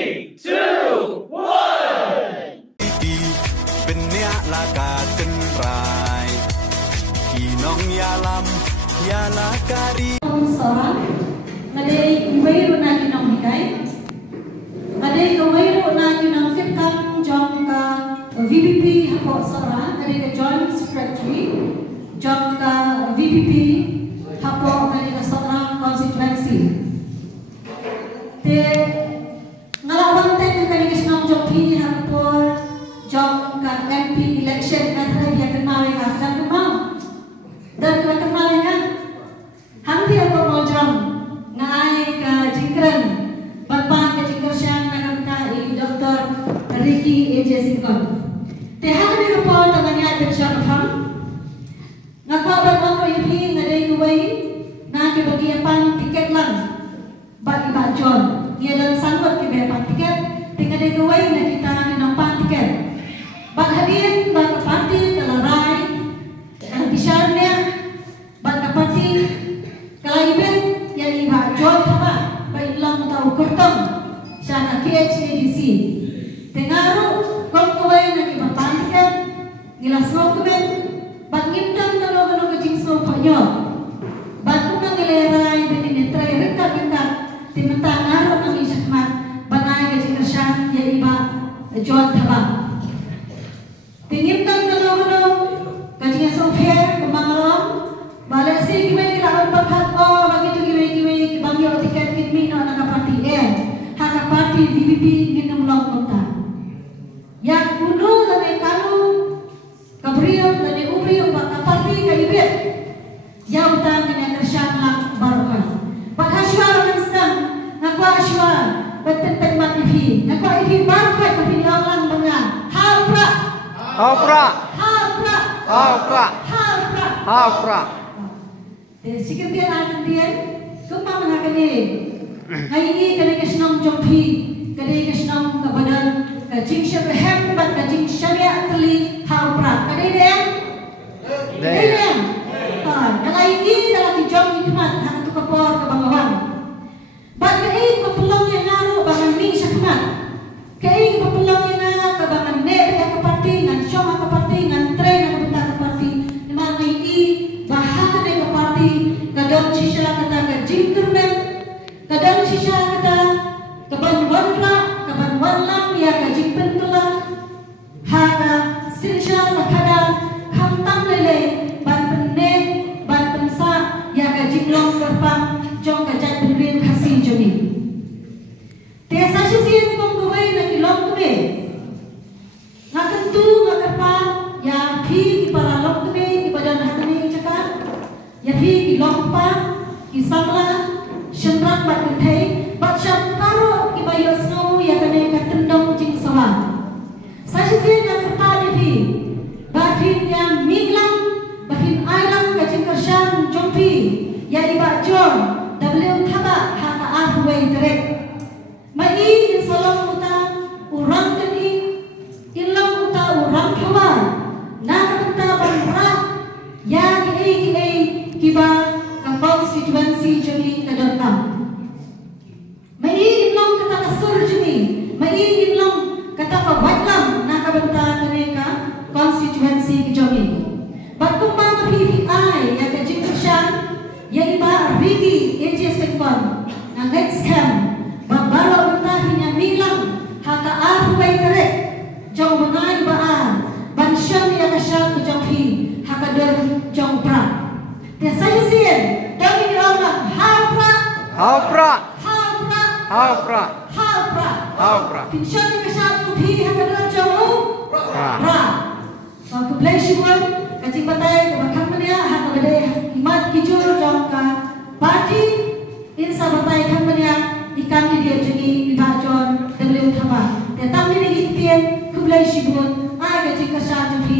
3, 2, 1. Benyak laka tenrai Kinong yalam Yala kari Seorang Ngadai kuwairu na kinong hikay Ngadai kuwairu na kinong fitkan Jom ka VPP hako seorang Ngadai ka Joint Secretary Jom ka VPP hako ngadai ka seorang constituency Te Ngalawang ten ngadai ka sinong Jom P hako Jom ka MP election Ngadai ka kenal ka Dan kenal Dan kenal ka Hampir ako mau jam ngai ke Jingkren Bapak ke Jingkersian nakanta Dr. Ricky A.J. Singkon Tehak ni kapal tangannya bersama ham Ngakwa bermang ripi ngadai kuwai Na ke bagian tiket lang Bagi Pak John Ia dan sangkut ke bagian tiket Tingadai kuwai na kita kinampan tiket Bak hadin bak parti kelarai Ang bisyarnya Bak parti Kalau iben yang iba jual apa, baik lang tahu kertong, sana KHADC. Tengaru kau nak iba pantikan, gilas dokumen, bangimdan kalau kecing so panyo, batu nang ilerai bini netrai rekat, timentan ngaru nang isakmat, banai kecing kersan yang iba jual apa. Tingimdan kalau kecing so fair kemangalom. Balik sih gimana kita berkat begitu gimana bang yo tiket kami nak parti hak parti VPP minum long kota. Yang kuno dan kalu kabriyo dan ubriyo bak parti kaibet. Yang utang dengan kersan lang barukan. Bak hasyar langsung ngakwa hasyar betul tempat ifi. Ngakwa ifi barukan tapi lang bengar. Hapra. Hapra. Hapra. Hapra. Hapra. Hapra. Sekian nantian kemana nak ni? Hari ini kena kesenang jompi, kena kesenang kebadan kajing syariah, bat kajing syariah teli hapra. Kena dia? Kena dia? Kalau ini dalam jom hikmat hak tu kapor kebanggawan. Bat kei pepeluang yang ngaruh bangan ni syakmat. Kei pepeluang yang ngaruh kebangan nebe yang keparti, ngan syom yang keparti, ngan tren yang bentar keparti. Di mana ini bahan yang keparti. Kadang sisa kata ke jingturmen, kadang sisa kata ke banwan lang ya ke jingpentulang, haka sisa kata kamtam lele, ban penne, ban pensa ya ke jinglong kerpang, jong ke jat penrin kasih joni. Tiasa sisian kong kawai na kilong kube, ngakentu ngakerpang ya pi iparalong kube ibadan hakani cakap. Yahi kilompa, kisangla, shenrak bakutai, bacam karo kibayo snow ya kene katendong jing sawa. Sasisin yang terpadu di, bahin yang minglang, bahin ailang kajing kersan jompi, ya iba jom, W thaba haka arway direct. Mai insalong uta urang keni, inlang uta urang thaba, nakanta bangra, ya kiai kiba ke konstituensi jeni kedalam. Mai long kata kasur jeni, mai long kata pawatlam nak benta mereka konstituensi jeni. Batumang PPI ya ke Jingkersian, ya iba Ricky A.J. Singkon, na next camp, babalo benta hinya milang haka arway direct, jauh benai baan, bansyam ya kasyam ke jonghi, haka der jong pra. Dia saya sih, demi Allah, hapra, Hapra. hapra, Hapra. hapra, Hapra. Pinsyan ke satu pi hakadan jauh, pra. Waktu beli sibuan, kacing batai, kebakar mania, hak kebede imat kijur jangka, parti, insa batai kan mania, ikan di dia jadi dibajon, dan beli utama. Dia tampil di gitian, kebeli sibuan, kacing ke satu pi